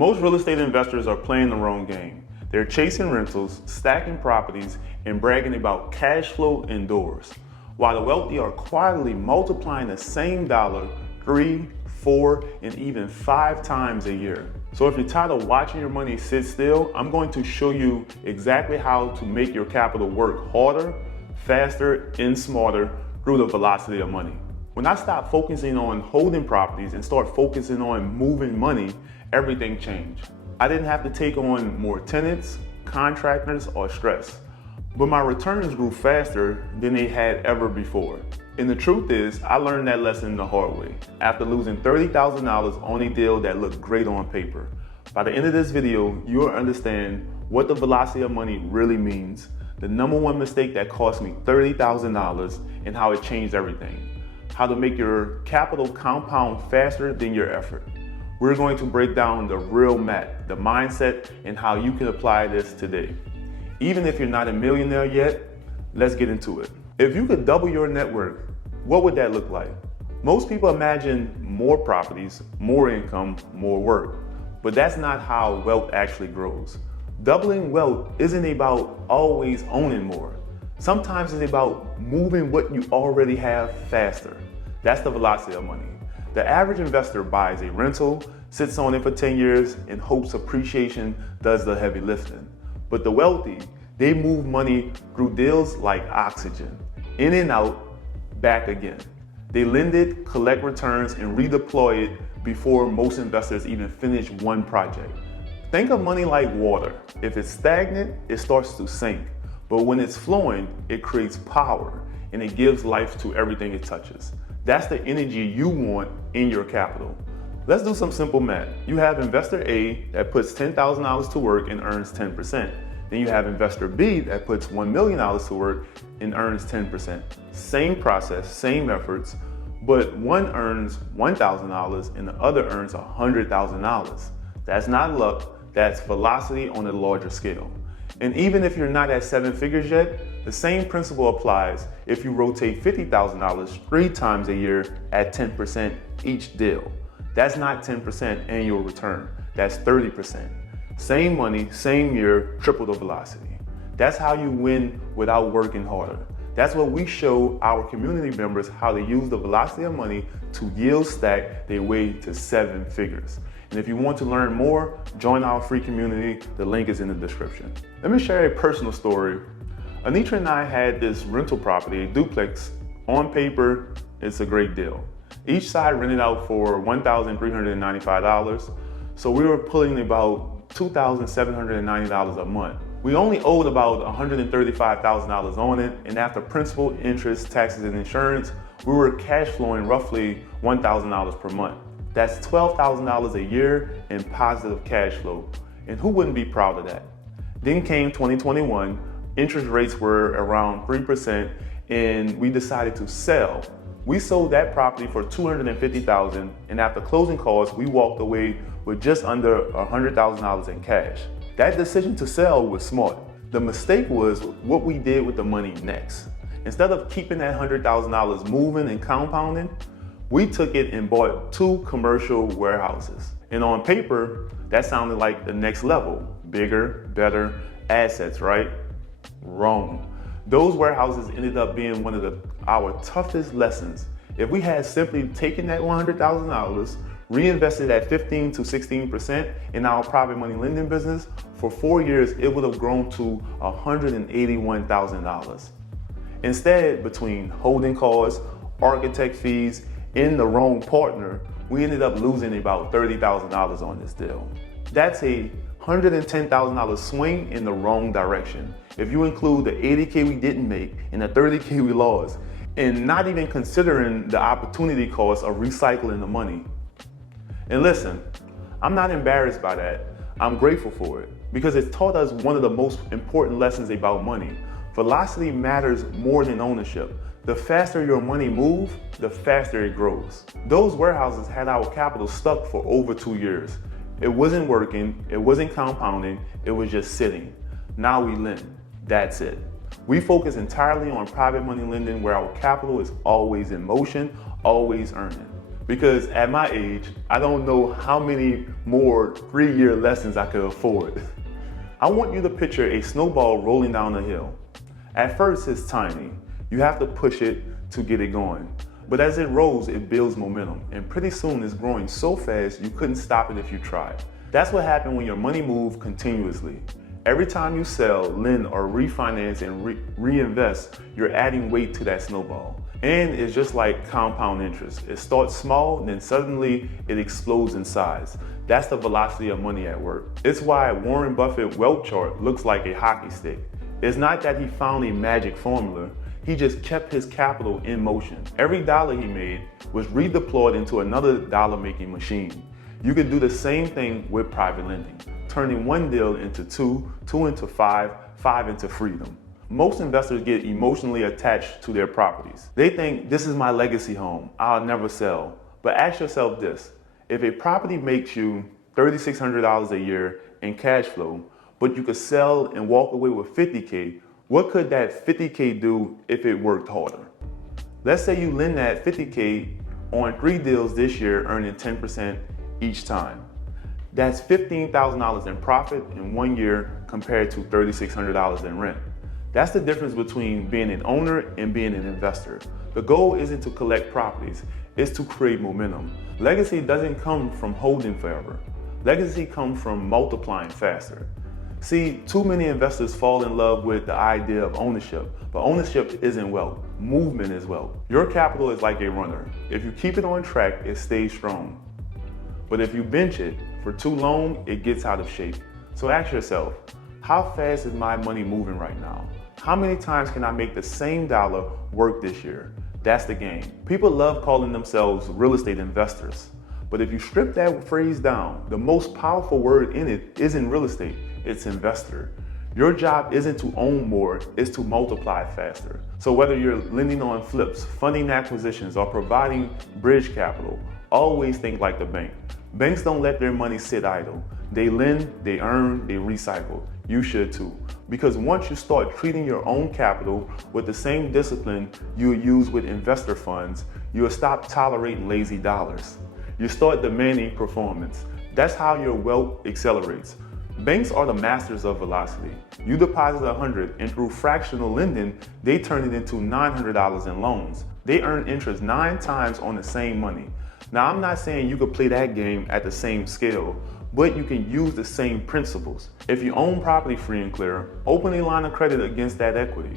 Most real estate investors are playing the wrong game. They're chasing rentals, stacking properties, and bragging about cash flow indoors, while the wealthy are quietly multiplying the same dollar 3, 4, and even 5 times a year. So if you're tired of watching your money sit still, I'm going to show you exactly how to make your capital work harder, faster, and smarter through the velocity of money. When I stopped focusing on holding properties and start focusing on moving money, everything changed. I didn't have to take on more tenants, contractors, or stress, but my returns grew faster than they had ever before. And the truth is, I learned that lesson the hard way, after losing $30,000 on a deal that looked great on paper. By the end of this video, you'll understand what the velocity of money really means, the number one mistake that cost me $30,000, and how it changed everything. How to make your capital compound faster than your effort. We're going to break down the real math, the mindset, and how you can apply this today. Even if you're not a millionaire yet, let's get into it. If you could double your net worth, what would that look like? Most people imagine more properties, more income, more work, but that's not how wealth actually grows. Doubling wealth isn't about always owning more. Sometimes it's about moving what you already have faster. That's the velocity of money. The average investor buys a rental, sits on it for 10 years, and hopes appreciation does the heavy lifting. But the wealthy, they move money through deals like oxygen. In and out, back again. They lend it, collect returns, and redeploy it before most investors even finish one project. Think of money like water. If it's stagnant, it starts to sink. But when it's flowing, it creates power, and it gives life to everything it touches. That's the energy you want in your capital. Let's do some simple math. You have investor A that puts $10,000 to work and earns 10%. Then you have investor B that puts $1 million to work and earns 10%. Same process, same efforts, but one earns $1,000 and the other earns $100,000. That's not luck, that's velocity on a larger scale. And even if you're not at 7 figures yet, the same principle applies if you rotate $50,000 3 times a year at 10% each deal. That's not 10% annual return, that's 30%. Same money, same year, triple the velocity. That's how you win without working harder. That's what we show our community members, how to use the velocity of money to yield stack their way to 7 figures. And if you want to learn more, join our free community. The link is in the description. Let me share a personal story. Anitra and I had this rental property, a duplex. On paper, it's a great deal. Each side rented out for $1,395. So we were pulling about $2,790 a month. We only owed about $135,000 on it, and after principal, interest, taxes, and insurance, we were cash flowing roughly $1,000 per month. That's $12,000 a year in positive cash flow, and who wouldn't be proud of that? Then came 2021, interest rates were around 3%, and we decided to sell. We sold that property for $250,000, and after closing costs, we walked away with just under $100,000 in cash. That decision to sell was smart. The mistake was what we did with the money next. Instead of keeping that $100,000 moving and compounding, we took it and bought 2 commercial warehouses. And on paper, that sounded like the next level. Bigger, better assets, right? Wrong. Those warehouses ended up being one of our toughest lessons. If we had simply taken that $100,000, reinvested at 15 to 16% in our private money lending business, for 4 years, it would have grown to $181,000. Instead, between holding costs, architect fees, and the wrong partner, we ended up losing about $30,000 on this deal. That's a $110,000 swing in the wrong direction. If you include the $80K we didn't make and the $30K we lost, and not even considering the opportunity cost of recycling the money. And listen, I'm not embarrassed by that. I'm grateful for it because it taught us one of the most important lessons about money. Velocity matters more than ownership. The faster your money moves, the faster it grows. Those warehouses had our capital stuck for over 2 years. It wasn't working, it wasn't compounding, it was just sitting. Now we lend, that's it. We focus entirely on private money lending where our capital is always in motion, always earning. because at my age, I don't know how many more 3-year lessons I could afford. I want you to picture a snowball rolling down a hill. At first, it's tiny. You have to push it to get it going. But as it rolls, it builds momentum, and pretty soon it's growing so fast you couldn't stop it if you tried. That's what happens when your money moves continuously. Every time you sell, lend, or refinance and reinvest, you're adding weight to that snowball. And it's just like compound interest. It starts small, then suddenly it explodes in size. That's the velocity of money at work. It's why Warren Buffett's wealth chart looks like a hockey stick. It's not that he found a magic formula. He just kept his capital in motion. Every dollar he made was redeployed into another dollar-making machine. You could do the same thing with private lending, turning one deal into two, two into five, five into freedom. Most investors get emotionally attached to their properties. They think, this is my legacy home, I'll never sell. But ask yourself this, if a property makes you $3,600 a year in cash flow, but you could sell and walk away with $50K, what could that $50K do if it worked harder? Let's say you lend that $50K on 3 deals this year, earning 10% each time. That's $15,000 in profit in 1 year compared to $3,600 in rent. That's the difference between being an owner and being an investor. The goal isn't to collect properties, it's to create momentum. Legacy doesn't come from holding forever. Legacy comes from multiplying faster. See, too many investors fall in love with the idea of ownership, but ownership isn't wealth, movement is wealth. Your capital is like a runner. If you keep it on track, it stays strong. But if you bench it for too long, it gets out of shape. So ask yourself, how fast is my money moving right now? How many times can I make the same dollar work this year? That's the game. People love calling themselves real estate investors. But if you strip that phrase down, the most powerful word in it isn't real estate, it's investor. Your job isn't to own more, it's to multiply faster. So whether you're lending on flips, funding acquisitions, or providing bridge capital, always think like the bank. Banks don't let their money sit idle. They lend, they earn, they recycle. You should too. Because once you start treating your own capital with the same discipline you use with investor funds, you'll stop tolerating lazy dollars. You start demanding performance. That's how your wealth accelerates. Banks are the masters of velocity. You deposit $100 and through fractional lending, they turn it into $900 in loans. They earn interest 9 times on the same money. Now, I'm not saying you could play that game at the same scale, but you can use the same principles. If you own property free and clear, open a line of credit against that equity.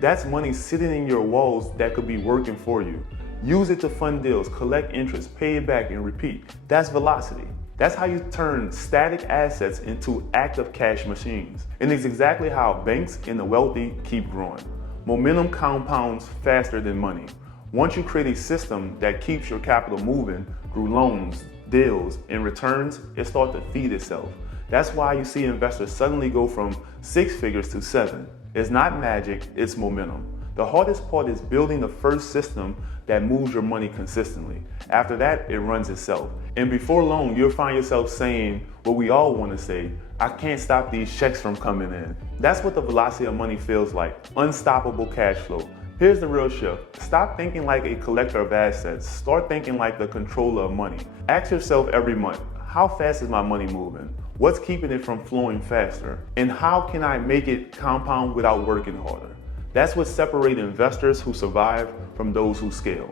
That's money sitting in your walls that could be working for you. Use it to fund deals, collect interest, pay it back, and repeat. That's velocity. That's how you turn static assets into active cash machines. And it's exactly how banks and the wealthy keep growing. Momentum compounds faster than money. Once you create a system that keeps your capital moving through loans, deals, and returns, it starts to feed itself. That's why you see investors suddenly go from 6 figures to 7. It's not magic, it's momentum. The hardest part is building the first system that moves your money consistently. After that, it runs itself. And before long, you'll find yourself saying what we all want to say, I can't stop these checks from coming in. That's what the velocity of money feels like, unstoppable cash flow. Here's the real shift. Stop thinking like a collector of assets. Start thinking like the controller of money. Ask yourself every month, how fast is my money moving? What's keeping it from flowing faster? And how can I make it compound without working harder? That's what separates investors who survive from those who scale.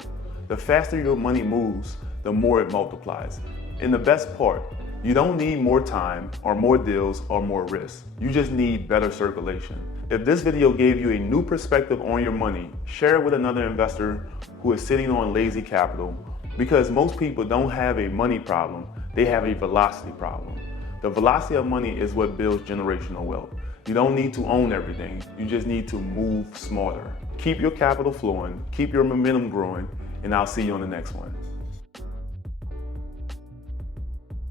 The faster your money moves, the more it multiplies. And the best part, you don't need more time or more deals or more risk. You just need better circulation. If this video gave you a new perspective on your money, share it with another investor who is sitting on lazy capital, because most people don't have a money problem, they have a velocity problem. The velocity of money is what builds generational wealth. You don't need to own everything, you just need to move smarter. Keep your capital flowing, keep your momentum growing, and I'll see you on the next one.